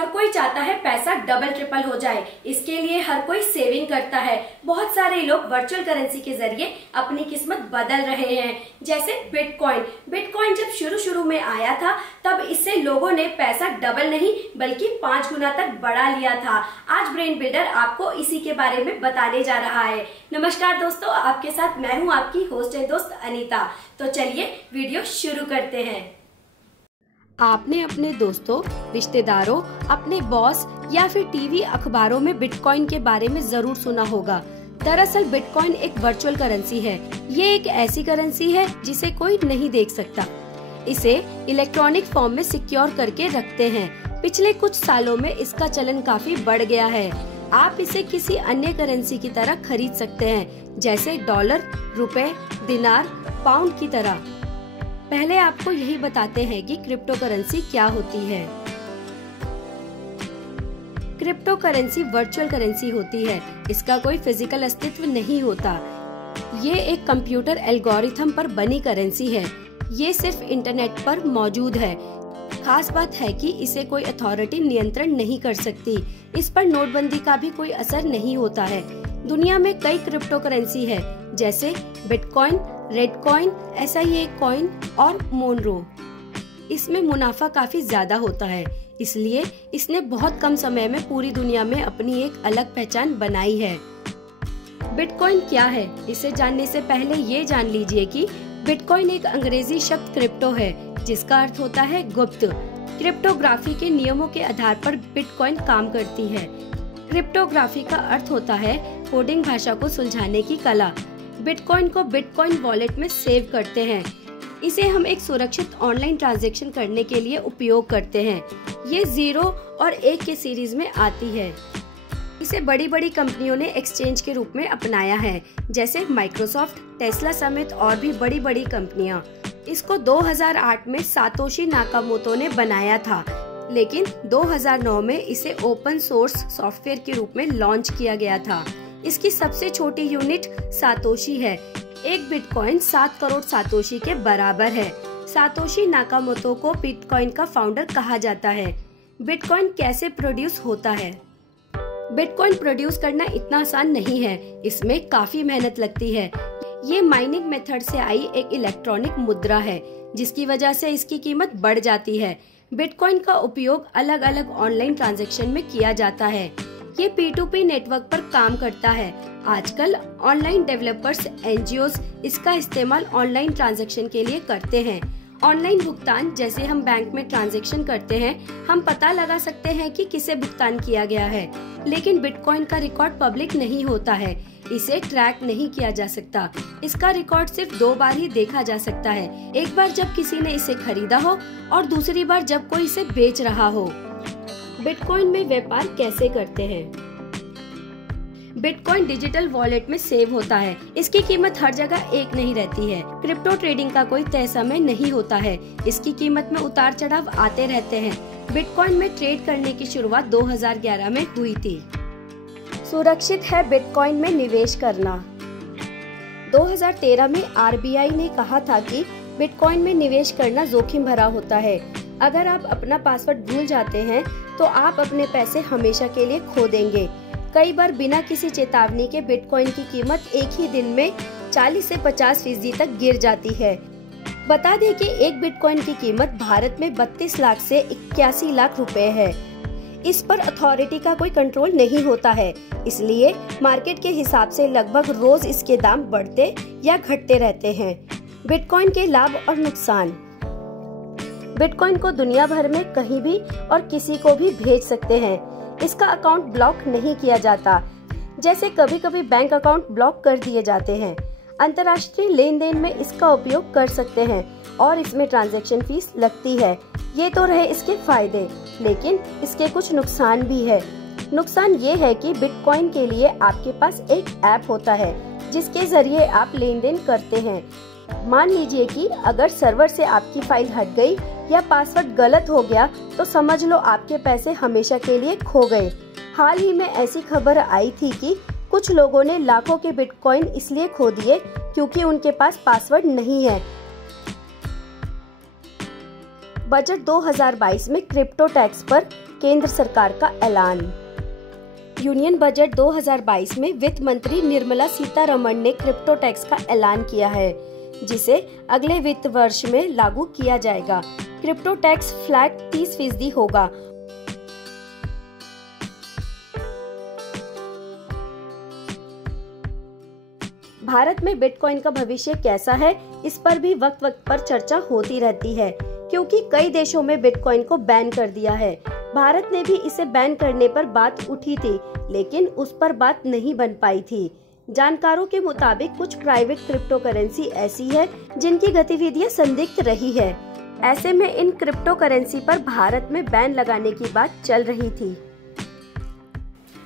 हर कोई चाहता है पैसा डबल ट्रिपल हो जाए। इसके लिए हर कोई सेविंग करता है। बहुत सारे लोग वर्चुअल करेंसी के जरिए अपनी किस्मत बदल रहे हैं। जैसे बिटकॉइन जब शुरू में आया था तब इससे लोगों ने पैसा डबल नहीं बल्कि 5 गुना तक बढ़ा लिया था। आज ब्रेन बिल्डर आपको इसी के बारे में बताने जा रहा है। नमस्कार दोस्तों, आपके साथ मैं हूँ आपकी होस्ट एंड दोस्त अनीता। तो चलिए वीडियो शुरू करते हैं। आपने अपने दोस्तों, रिश्तेदारों, अपने बॉस या फिर टीवी अखबारों में बिटकॉइन के बारे में जरूर सुना होगा। दरअसल बिटकॉइन एक वर्चुअल करेंसी है। ये एक ऐसी करेंसी है जिसे कोई नहीं देख सकता। इसे इलेक्ट्रॉनिक फॉर्म में सिक्योर करके रखते हैं। पिछले कुछ सालों में इसका चलन काफी बढ़ गया है। आप इसे किसी अन्य करेंसी की तरह खरीद सकते हैं, जैसे डॉलर, रुपए, दिनार, पाउंड की तरह। पहले आपको यही बताते हैं कि क्रिप्टो करेंसी क्या होती है। क्रिप्टो करेंसी वर्चुअल करेंसी होती है। इसका कोई फिजिकल अस्तित्व नहीं होता। ये एक कंप्यूटर एल्गोरिथम पर बनी करेंसी है। ये सिर्फ इंटरनेट पर मौजूद है। खास बात है कि इसे कोई अथॉरिटी नियंत्रण नहीं कर सकती। इस पर नोटबंदी का भी कोई असर नहीं होता है। दुनिया में कई क्रिप्टो करेंसी है, जैसे बिटकॉइन, रेडकॉइन, SIA कॉइन और मोनरो। इसमें मुनाफा काफी ज्यादा होता है, इसलिए इसने बहुत कम समय में पूरी दुनिया में अपनी एक अलग पहचान बनाई है। बिटकॉइन क्या है, इसे जानने से पहले ये जान लीजिए कि बिटकॉइन एक अंग्रेजी शब्द क्रिप्टो है, जिसका अर्थ होता है गुप्त। क्रिप्टोग्राफी के नियमों के आधार पर बिटकॉइन काम करती है। क्रिप्टोग्राफी का अर्थ होता है कोडिंग भाषा को सुलझाने की कला। बिटकॉइन को बिटकॉइन वॉलेट में सेव करते हैं। इसे हम एक सुरक्षित ऑनलाइन ट्रांजैक्शन करने के लिए उपयोग करते हैं। ये 0 और 1 के सीरीज में आती है। इसे बड़ी बड़ी कंपनियों ने एक्सचेंज के रूप में अपनाया है, जैसे माइक्रोसॉफ्ट, टेस्ला समेत और भी बड़ी बड़ी कंपनियां। इसको 2008 में सातोशी नाकामोतो ने बनाया था, लेकिन 2009 में इसे ओपन सोर्स सॉफ्टवेयर के रूप में लॉन्च किया गया था। इसकी सबसे छोटी यूनिट सातोशी है। एक बिटकॉइन 7 करोड़ सातोशी के बराबर है। सातोशी नाकामोतो को बिटकॉइन का फाउंडर कहा जाता है। बिटकॉइन कैसे प्रोड्यूस होता है? बिटकॉइन प्रोड्यूस करना इतना आसान नहीं है। इसमें काफी मेहनत लगती है। ये माइनिंग मेथड से आई एक इलेक्ट्रॉनिक मुद्रा है, जिसकी वजह से इसकी कीमत बढ़ जाती है। बिटकॉइन का उपयोग अलग अलग ऑनलाइन ट्रांजैक्शन में किया जाता है। ये P2P नेटवर्क पर काम करता है। आजकल ऑनलाइन डेवलपर्स, NGOs इसका इस्तेमाल ऑनलाइन ट्रांजैक्शन के लिए करते हैं। ऑनलाइन भुगतान, जैसे हम बैंक में ट्रांजैक्शन करते हैं, हम पता लगा सकते हैं कि किसे भुगतान किया गया है। लेकिन बिटकॉइन का रिकॉर्ड पब्लिक नहीं होता है। इसे ट्रैक नहीं किया जा सकता। इसका रिकॉर्ड सिर्फ 2 बार ही देखा जा सकता है। एक बार जब किसी ने इसे खरीदा हो और दूसरी बार जब कोई इसे बेच रहा हो। बिटकॉइन में व्यापार कैसे करते हैं? बिटकॉइन डिजिटल वॉलेट में सेव होता है। इसकी कीमत हर जगह एक नहीं रहती है। क्रिप्टो ट्रेडिंग का कोई तय समय नहीं होता है। इसकी कीमत में उतार चढ़ाव आते रहते हैं। बिटकॉइन में ट्रेड करने की शुरुआत 2011 में हुई थी। सुरक्षित है बिटकॉइन में निवेश करना? 2013 में RBI ने कहा था कि बिटकॉइन में निवेश करना जोखिम भरा होता है। अगर आप अपना पासवर्ड भूल जाते हैं तो आप अपने पैसे हमेशा के लिए खो देंगे। कई बार बिना किसी चेतावनी के बिटकॉइन की कीमत एक ही दिन में 40 से 50% तक गिर जाती है। बता दें कि एक बिटकॉइन की कीमत भारत में 32 लाख से 81 लाख रुपए है। इस पर अथॉरिटी का कोई कंट्रोल नहीं होता है, इसलिए मार्केट के हिसाब से लगभग रोज इसके दाम बढ़ते या घटते रहते हैं। बिटकॉइन के लाभ और नुकसान। बिटकॉइन को दुनिया भर में कहीं भी और किसी को भी भेज सकते हैं। इसका अकाउंट ब्लॉक नहीं किया जाता, जैसे कभी कभी बैंक अकाउंट ब्लॉक कर दिए जाते हैं। अंतर्राष्ट्रीय लेन देन में इसका उपयोग कर सकते हैं और इसमें ट्रांजैक्शन फीस लगती है। ये तो रहे इसके फायदे, लेकिन इसके कुछ नुकसान भी है। नुकसान ये है कि बिटकॉइन के लिए आपके पास एक ऐप होता है, जिसके जरिए आप लेन देन करते हैं। मान लीजिए कि अगर सर्वर से आपकी फाइल हट गई या पासवर्ड गलत हो गया तो समझ लो आपके पैसे हमेशा के लिए खो गए। हाल ही में ऐसी खबर आई थी कि कुछ लोगों ने लाखों के बिटकॉइन इसलिए खो दिए क्योंकि उनके पास पासवर्ड नहीं है। बजट 2022 में क्रिप्टो टैक्स पर केंद्र सरकार का ऐलान। यूनियन बजट 2022 में वित्त मंत्री निर्मला सीतारमण ने क्रिप्टो टैक्स का ऐलान किया है, जिसे अगले वित्त वर्ष में लागू किया जाएगा। क्रिप्टो टैक्स फ्लैट 30% होगा। भारत में बिटकॉइन का भविष्य कैसा है, इस पर भी वक्त वक्त पर चर्चा होती रहती है, क्योंकि कई देशों में बिटकॉइन को बैन कर दिया है। भारत ने भी इसे बैन करने पर बात उठी थी, लेकिन उस पर बात नहीं बन पाई थी। जानकारों के मुताबिक कुछ प्राइवेट क्रिप्टो करेंसी ऐसी है जिनकी गतिविधियां संदिग्ध रही है। ऐसे में इन क्रिप्टो करेंसी पर भारत में बैन लगाने की बात चल रही थी।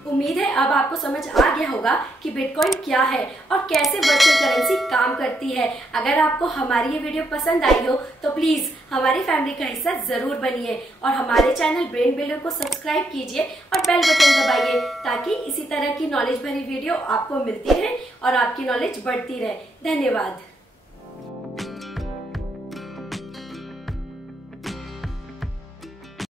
उम्मीद है अब आपको समझ आ गया होगा कि बिटकॉइन क्या है और कैसे वर्चुअल करेंसी काम करती है। अगर आपको हमारी ये वीडियो पसंद आई हो तो प्लीज हमारी फैमिली का हिस्सा जरूर बनिए और हमारे चैनल ब्रेन बिल्डर को सब्सक्राइब कीजिए और बेल बटन दबाइए, ताकि इसी तरह की नॉलेज भरी वीडियो आपको मिलती रहे और आपकी नॉलेज बढ़ती रहे। धन्यवाद।